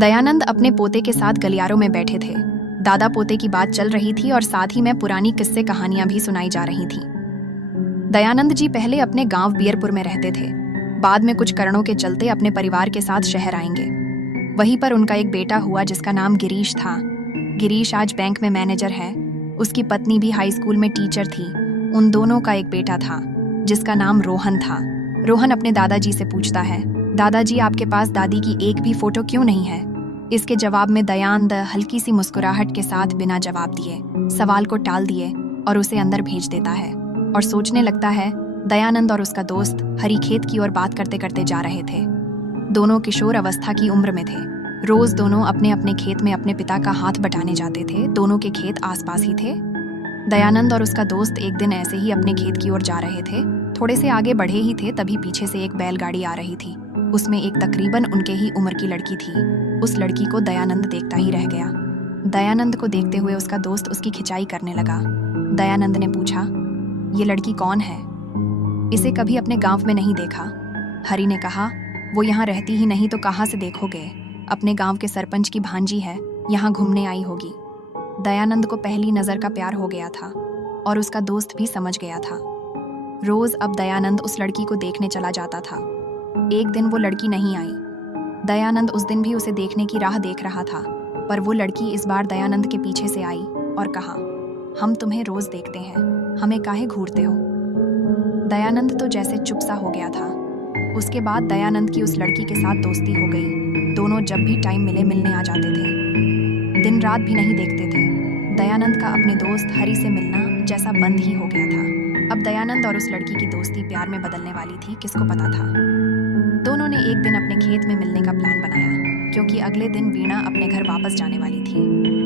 दयानंद अपने पोते के साथ गलियारों में बैठे थे। दादा पोते की बात चल रही थी और साथ ही में पुरानी किस्से कहानियां भी सुनाई जा रही थीं। दयानंद जी पहले अपने गांव बियरपुर में रहते थे। बाद में कुछ कारणों के चलते अपने परिवार के साथ शहर आएंगे। वहीं पर उनका एक बेटा हुआ जिसका नाम गिरीश था। गिरीश आज बैंक में मैनेजर है। उसकी पत्नी भी हाई स्कूल में टीचर थी। उन दोनों का एक बेटा था जिसका नाम रोहन था। रोहन अपने दादाजी से पूछता है, दादाजी आपके पास दादी की एक भी फोटो क्यों नहीं है? इसके जवाब में दयानंद हल्की सी मुस्कुराहट के साथ बिना जवाब दिए सवाल को टाल दिए और उसे अंदर भेज देता है और सोचने लगता है। दयानंद और उसका दोस्त हरीखेत की ओर बात करते करते जा रहे थे। दोनों किशोर अवस्था की उम्र में थे। रोज दोनों अपने अपने खेत में अपने पिता का हाथ बटाने जाते थे। दोनों के खेत आसपास ही थे। दयानंद और उसका दोस्त एक दिन ऐसे ही अपने खेत की ओर जा रहे थे। थोड़े से आगे बढ़े ही थे तभी पीछे से एक बैलगाड़ी आ रही थी। उसमें एक तकरीबन उनके ही उम्र की लड़की थी। उस लड़की को दयानंद देखता ही रह गया। दयानंद को देखते हुए उसका दोस्त उसकी खिंचाई करने लगा। दयानंद ने पूछा, ये लड़की कौन है? इसे कभी अपने गांव में नहीं देखा। हरी ने कहा, वो यहाँ रहती ही नहीं तो कहाँ से देखोगे? अपने गांव के सरपंच की भांजी है, यहाँ घूमने आई होगी। दयानंद को पहली नजर का प्यार हो गया था और उसका दोस्त भी समझ गया था। रोज अब दयानंद उस लड़की को देखने चला जाता था। एक दिन वो लड़की नहीं आई। दयानंद उस दिन भी उसे देखने की राह देख रहा था, पर वो लड़की इस बार दयानंद के पीछे से आई और कहा, हम तुम्हें रोज देखते हैं, हमें काहे घूरते हो? दयानंद तो जैसे चुप सा हो गया था। उसके बाद दयानंद की उस लड़की के साथ दोस्ती हो गई। दोनों जब भी टाइम मिले मिलने आ जाते थे। दिन रात भी नहीं देखते थे। दयानंद का अपने दोस्त हरी से मिलना जैसा बंद ही हो गया था। अब दयानंद और उस लड़की की दोस्ती प्यार में बदलने वाली थी, किसको पता था। दोनों ने एक दिन अपने खेत में मिलने का प्लान बनाया, क्योंकि अगले दिन वीणा अपने घर वापस जाने वाली थी।